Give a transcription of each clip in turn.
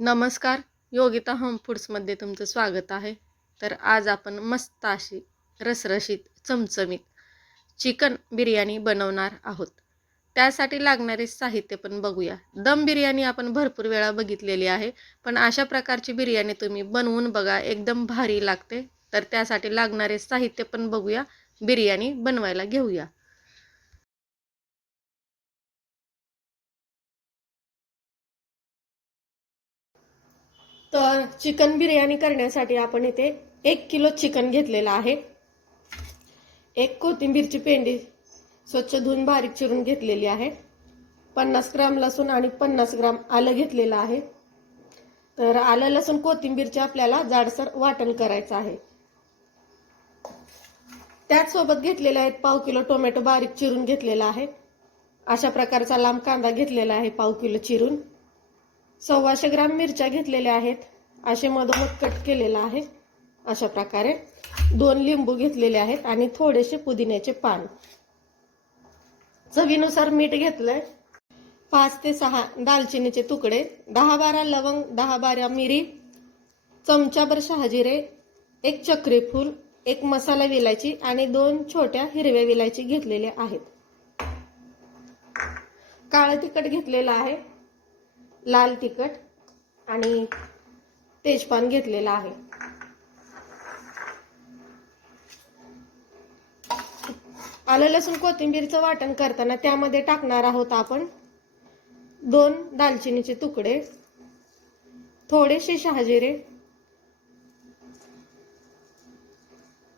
नमस्कार योगिता होम फूड्समध्ये तुमचं स्वागत आहे. तर आज आपण मस्त अशी रसरशीत चमचमीत चिकन बिर्याणी बनवणार आहोत. त्यासाठी लागणारे साहित्य पण बघूया. दम बिर्याणी आपण भरपूर वेळा बघितलेली आहे पण अशा प्रकारची बिर्याणी तुम्ही बनवून बघा एकदम भारी लागते. तर त्यासाठी लागणारे साहित्य पण बघूया बिर्याणी बनवायला घेऊया. तर चिकन बिर्याणी करण्यासाठी आपण इथे एक किलो चिकन घेतलेलं आहे. एक कोथिंबीरची पेंडी स्वच्छ धुवून बारीक चिरून घेतलेली आहे. पन्नास ग्राम लसूण आणि पन्नास ग्राम आलं घेतलेलं आहे. तर आलं लसूण कोथिंबीरचे आपल्याला जाडसर वाटण करायचं आहे. त्याचसोबत घेतलेले आहेत पाव किलो टोमॅटो बारीक चिरून घेतलेला आहे. अशा प्रकारचा लांब कांदा घेतलेला आहे पाव किलो चिरून. सव्वाशे ग्राम मिरच्या घेतलेल्या आहेत. असे मधोमध कट केलेला आहे अशा प्रकारे. दोन लिंबू घेतलेले आहेत आणि थोडेसे पुदिन्याचे पान. चवीनुसार मीठ घेतलंय. पाच ते सहा दालचिनीचे तुकडे दहा बारा लवंग दहा बारा मिरी चमचाभर शहाजिरे एक चक्रीफूल एक मसाला विलायची आणि दोन छोट्या हिरव्या विलायची घेतलेल्या आहेत. काळं तिखट घेतलेलं आहे. लाल तिखट आणि तेजपान घेतलेला आहे. आलं लसूण कोथिंबीरचं वाटण करताना त्यामध्ये टाकणार आहोत आपण दोन दालचिनीचे तुकडे थोडेसे शहाजिरे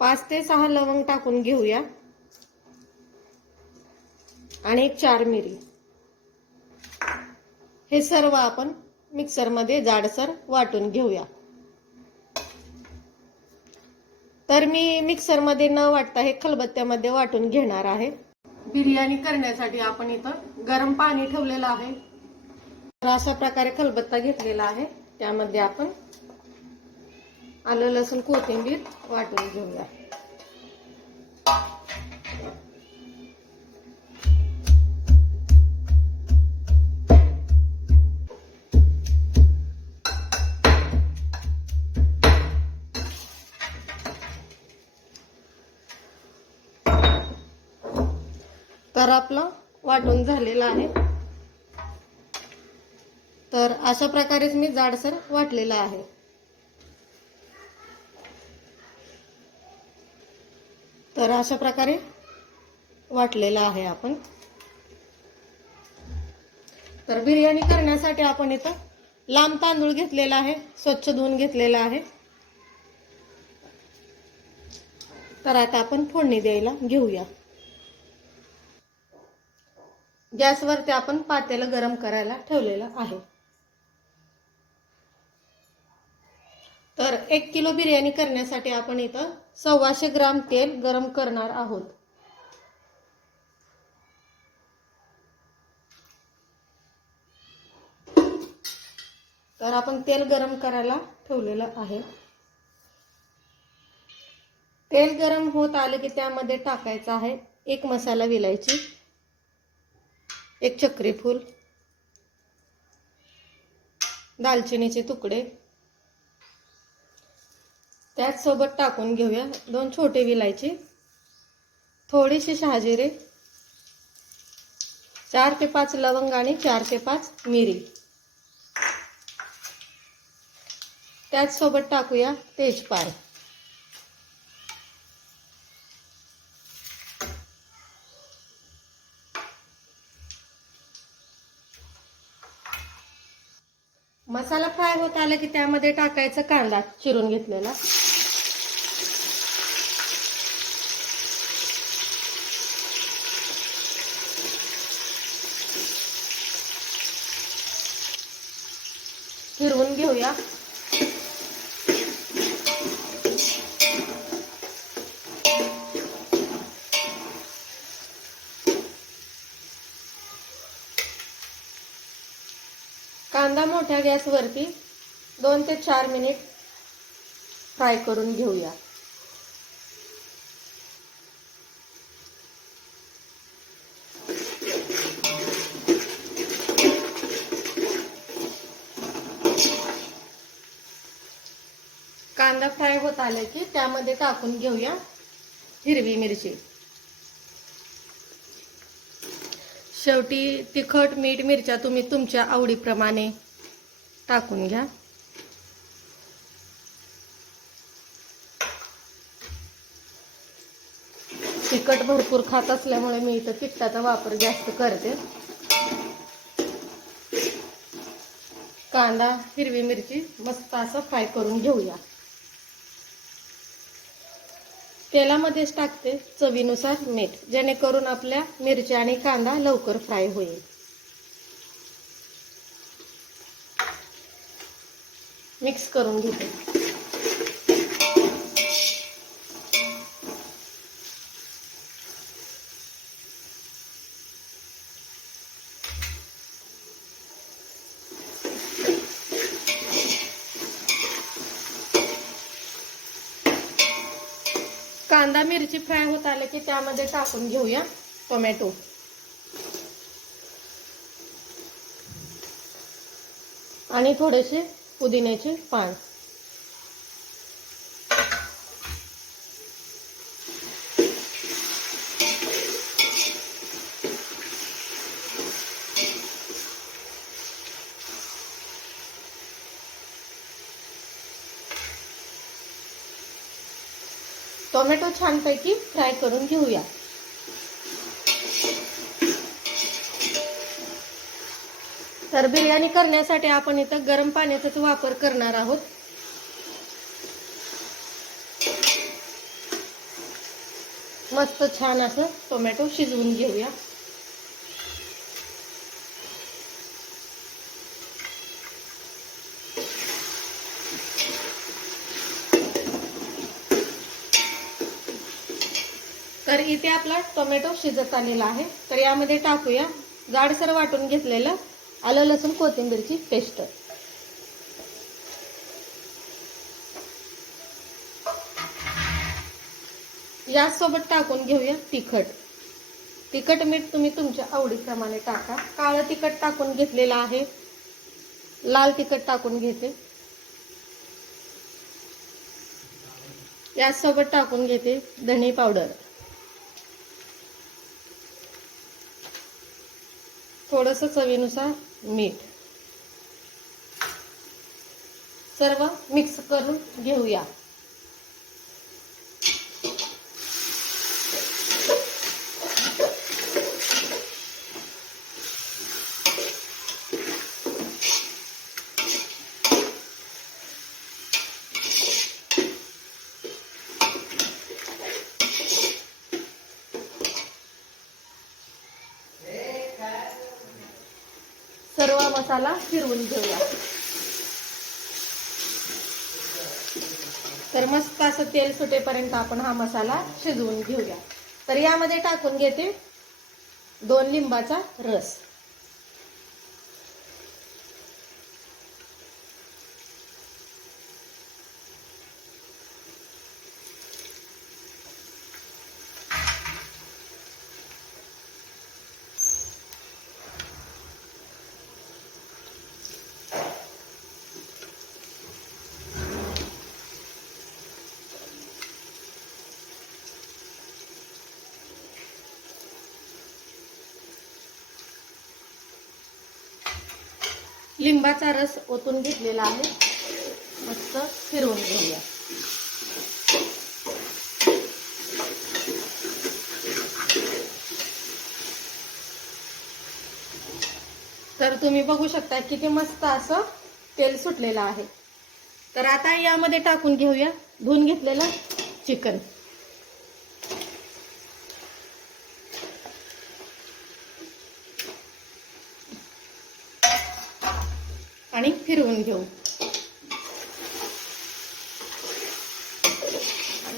पाच ते सहा लवंग टाकून घेऊया आणि एक चार मिरी. हे सर्व आपण मिक्सरमध्ये जाडसर वाटून घेऊया. तर मी मिक्सरमध्ये न वाटता हे खलबत्त्यामध्ये वाटून घेणार आहे. बिर्याणी करण्यासाठी आपण इथं गरम पाणी ठेवलेलं आहे. तर अशा प्रकारे खलबत्ता घेतलेला आहे. त्यामध्ये आपण आलं लसूण कोथिंबीर वाटून घेऊया. तर आपलं वाटून झालेलं आहे. तर अशा प्रकारेच मी जाडसर वाटलेलं आहे. तर अशा प्रकारे वाटलेलं आहे आपण. तर बिर्याणी करण्यासाठी आपण इथं लांब तांदूळ घेतलेला आहे स्वच्छ धुवून घेतलेला आहे. तर आता आपण फोडणी द्यायला घेऊया. गॅसवरती आपण पातेलं गरम करायला ठेवलेलं आहे. तर एक किलो बिर्याणी करण्यासाठी आपण इथं सव्वाशे ग्राम तेल गरम करणार आहोत. तर आपण तेल गरम करायला ठेवलेलं आहे. तेल गरम होत आले की त्यामध्ये टाकायचं आहे एक मसाला विलायची. एक चक्रीफूल दालचिनीचे तुकडे. त्याचसोबत टाकून घेऊया दोन छोटे विलायचे. थोडीशी शहाजिरे चार ते पाच लवंग आणि चार ते पाच मिरी. त्याचसोबत टाकूया तेजपान मसाला फ्राय होत आलं की त्यामध्ये टाकायचं कांदा चिरून घेतलेला. फिरवून घेऊया. कांदा मोठ्या गॅसवरती दोन ते चार मिनिट फ्राय करून घेऊया. कांदा फ्राय होत आल्याची की त्यामध्ये टाकून घेऊया हिरवी मिरची. शेवटी तिखट मीठ मिरच्या तुम्ही तुमच्या आवडीप्रमाणे टाकून घ्या. तिखट भरपूर खात असल्यामुळे मी इथं तिखटाचा वापर जास्त करते. कांदा हिरवी मिरची मस्त असं फ्राय करून घेऊया. तेलामध्येच टाकते चवीनुसार मीठ जेणेकरून आपल्या मिरची आणि कांदा लवकर फ्राय होईल. मिक्स करून घेते कांदा मिरची फ्राय होत आले की त्यामध्ये टाकून घेऊया टोमॅटो. आणि थोडेसे पुदिन्याचे पान टोमॅटो छानपैकी फ्राय करून घेऊया. तर बिर्याणी करण्यासाठी आपण इथं गरम पाण्याचाच वापर करणार आहोत. मस्त छान असं टोमॅटो शिजवून घेऊया. तर इथे आपला टोमॅटो शिजत आलेला आहे. तर यामध्ये टाकूया जाडसर वाटून घेतलेलं आलं लसूण कोथिंबीरची पेस्ट. यासोबत टाकून घेऊया तिखट. तिखट मीठ तुम्ही तुमच्या आवडीप्रमाणे टाका. काळं तिखट टाकून घेतलेलं आहे. लाल तिखट टाकून घेते. यासोबत टाकून घेते धणे पावडर. थोडंसं चवीनुसार मीठ. सर्व मिक्स करून घेऊया. सर्व मसाला फिरवून घेऊया. तर मस्त असं तेल सुटेपर्यंत आपण हा मसाला शिजवून घेऊया. तर यामध्ये टाकून घेते दोन लिंबाचा रस. लिंबाचा रस ओतून घेतलेला आहे. मस्त फिरवून घेऊया. तर तुम्ही बघू शकता किती मस्त असं तेल सुटलेलं आहे. तर आता यामध्ये टाकून घेऊया. धुवून घेतलेलं चिकन. ठेवून घेऊ.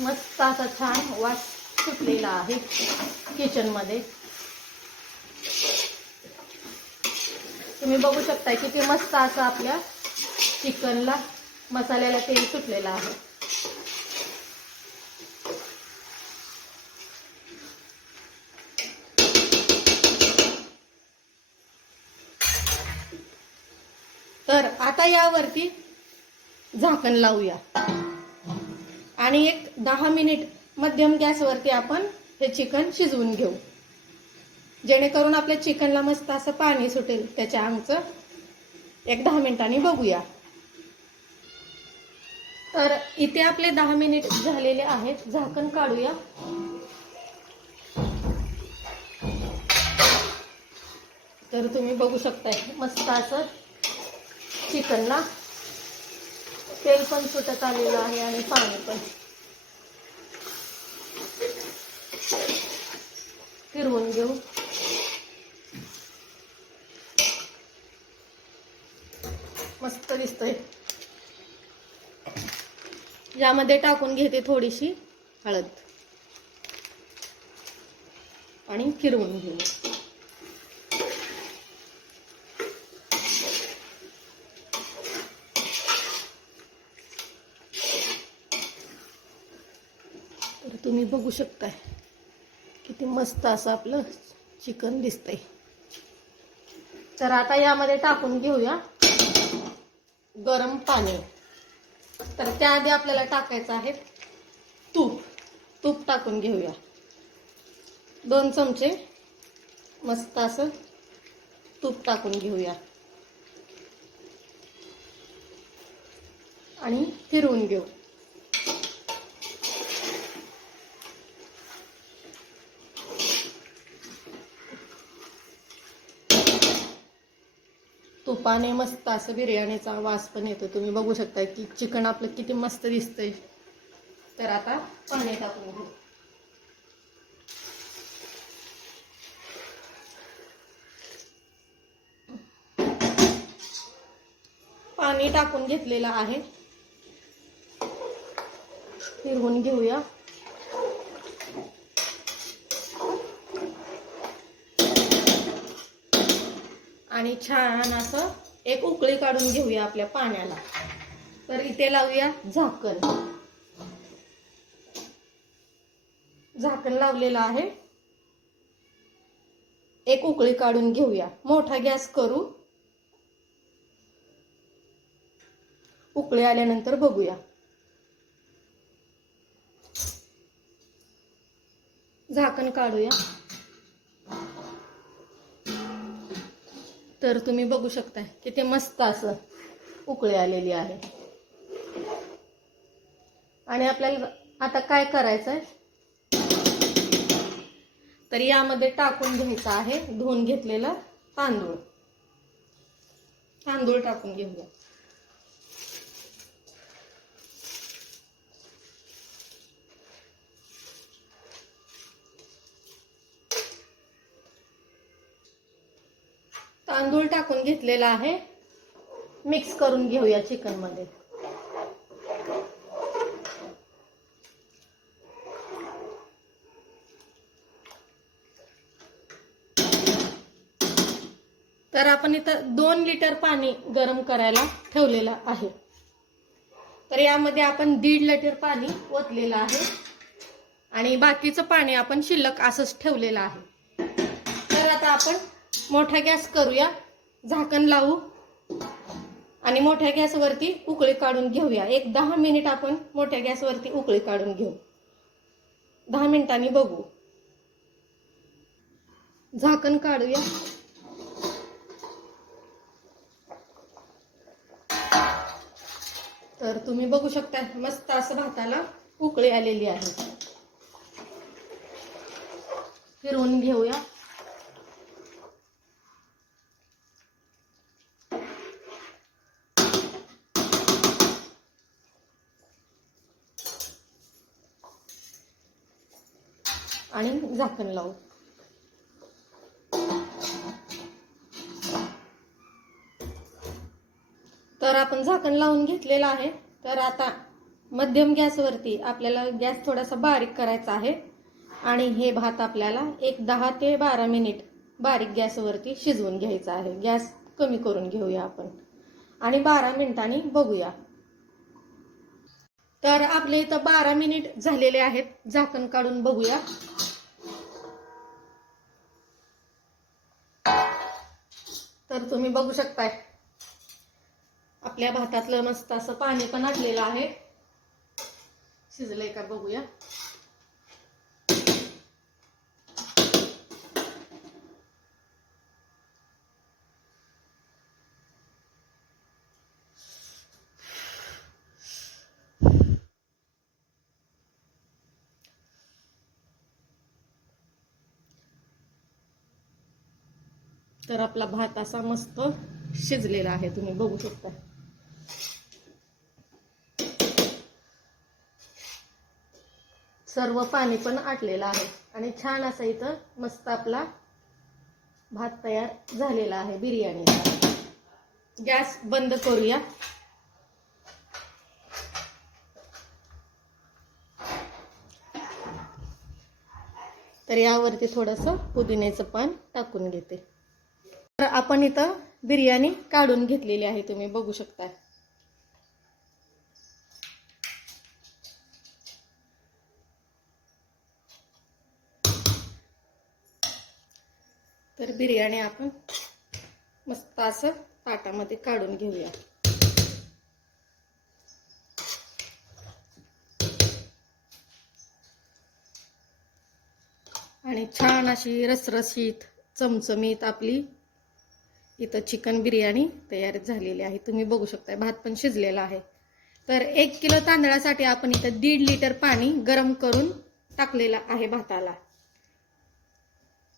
मस्त असा छान वास सुटलेला आहे किचनमध्ये तुम्ही बघू शकता किती मस्त असं आपल्या चिकनला मसाल्याला तेल सुटलेलं आहे तर आता यावरती झाकण लावूया. आणि एक दहा मिनिट मध्यम गॅसवरती आपण हे चिकन शिजवून घेऊ. जेणेकरून आपल्या चिकनला मस्त असं पाणी सुटेल त्याच्या अंगचं एक दहा मिनिटांनी बघूया. तर इथे आपले दहा मिनिट झालेले आहेत. झाकण काढूया. तर तुम्ही बघू शकताय मस्त असं चिकनला तेल पण सुटत आलेलं आहे आणि पाणी पण. फिरवून घेऊ. मस्त दिसतंय. यामध्ये टाकून घेते थोडीशी हळद. आणि फिरवून घेऊ तर तुम्ही बघू शकताय. किती मस्त असं आपलं चिकन दिसतंय. तर आता यामध्ये टाकून घेऊया गरम पाणी. तर त्याआधी आपल्याला टाकायचं आहे तूप. तूप टाकून घेऊया. दोन चमचे मस्त असं तूप टाकून घेऊया. आणि फिरवून घेऊ. तुपाने मस्त असं बिर्याणीचा वास पण येतो. तुम्ही बघू शकता की चिकन आपलं किती मस्त दिसतंय. तर आता पाणी टाकून घेऊ. पाणी टाकून घेतलेलं आहे. फिरवून घेऊया. आणि छान असं एक उकळी काढून घेऊया आपल्या पाण्याला. तर इथे लावूया झाकण. झाकण लावलेलं आहे. एक उकळी काढून घेऊया. मोठा गॅस करू. उकळी आल्यानंतर बघूया. झाकण काढूया. तर तुम्ही बघू शकताय किती मस्त असं उकळी आलेली आहे. आणि आपल्याला आता काय करायचं आहे तर यामध्ये टाकून घ्यायचं आहे धुवून घेतलेला तांदूळ. तांदूळ टाकून घेऊया तांदूळ टाकून घेतलेला आहे. मिक्स करून घेऊया चिकनमध्ये. तर आपण इथं दोन लिटर पाणी गरम करायला ठेवलेलं आहे. तर यामध्ये आपण दीड लिटर पाणी ओतलेलं आहे. आणि बाकीचं पाणी आपण शिल्लक असंच ठेवलेलं आहे. तर आता आपण मोठा गॅस करूया. झाकण लावू आणि मोठ्या गॅसवरती उकळी काढून घेऊया. एक दहा मिनिट आपण मोठ्या गॅसवरती उकळी काढून घेऊ. दहा मिनिटांनी बघू. झाकण काढूया. तर तुम्ही बघू शकता मस्त असं भाताला उकळी आलेली आहे. फिरवून घेऊया आणि झाकण लावू. तर आपण झाकण लावून घेतलेलं आहे. तर आता मध्यम गॅसवरती आपल्याला गॅस थोडासा बारीक करायचा आहे. आणि हे भात आपल्याला एक दहा ते बारा मिनिट बारीक गॅसवरती शिजवून घ्यायचा आहे. गॅस कमी करून घेऊया आपण. आणि बारा मिनिटांनी बघूया. तर आपले इथं बारा मिनिट झालेले आहेत. झाकण काढून बघूया. तर तुम्ही बघू शकताय. आपल्या भातातलं मस्त असं पाणी पण आटलेलं आहे. शिजलंय का बघूया. तर आपला भात असा मस्त शिजलेला आहे. तुम्ही बघू शकता. सर्व पाणी पण आटलेलं आहे. आणि छान असा इथं मस्त आपला भात तयार झालेला आहे बिर्याणीचा गॅस बंद करूया. तर यावरती थोडंसं पुदिन्याचं पान टाकून घेते. तर आपण इथं बिर्याणी काढून घेतलेली आहे तुम्ही बघू शकता. तर बिर्याणी आपण मस्त असं ताटामध्ये काढून घेऊया. आणि छान अशी रसरशीत चमचमीत आपली इथं चिकन बिर्याणी तयार झालेली आहे. तुम्ही बघू शकता भात पण शिजलेला आहे. तर एक किलो तांदळासाठी आपण इथं दीड लिटर पाणी गरम करून टाकलेलं आहे भाताला.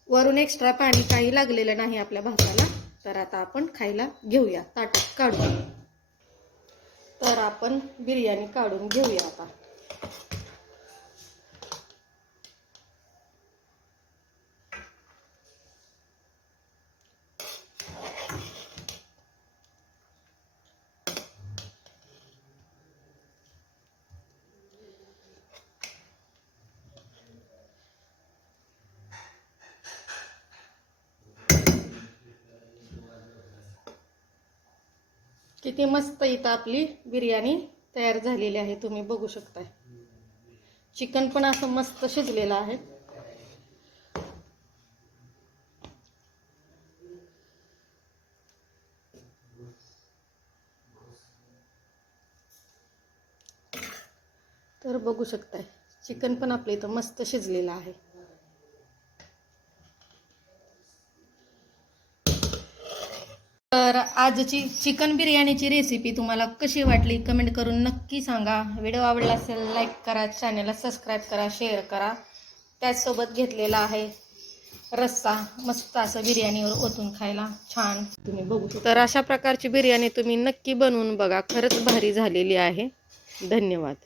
वरून एक्स्ट्रा पाणी काही लागलेलं नाही आपल्या भाताला. तर आता आपण खायला घेऊया. ताटात काढून. तर आपण बिर्याणी काढून घेऊया आता. किती मस्त इथं आपली बिर्याणी तयार झालेली आहे तुम्ही बघू शकताय. चिकन पण असं मस्त शिजलेलं आहे. तर बघू शकताय चिकन पण आपलं इथं मस्त शिजलेलं आहे. तर आजची चिकन बिर्याणीची रेसिपी तुम्हाला कशी वाटली कमेंट करून नक्की सांगा. व्हिडिओ आवडला असेल लाईक करा चॅनलला सबस्क्राईब करा शेअर करा. त्याचसोबत घेतलेला आहे रस्सा मस्त असं बिर्याणीवर ओतून खायला छान. तुम्ही बघू तर अशा प्रकारची बिर्याणी तुम्ही नक्की बनवून बघा. खरंच भारी झालेली आहे. धन्यवाद.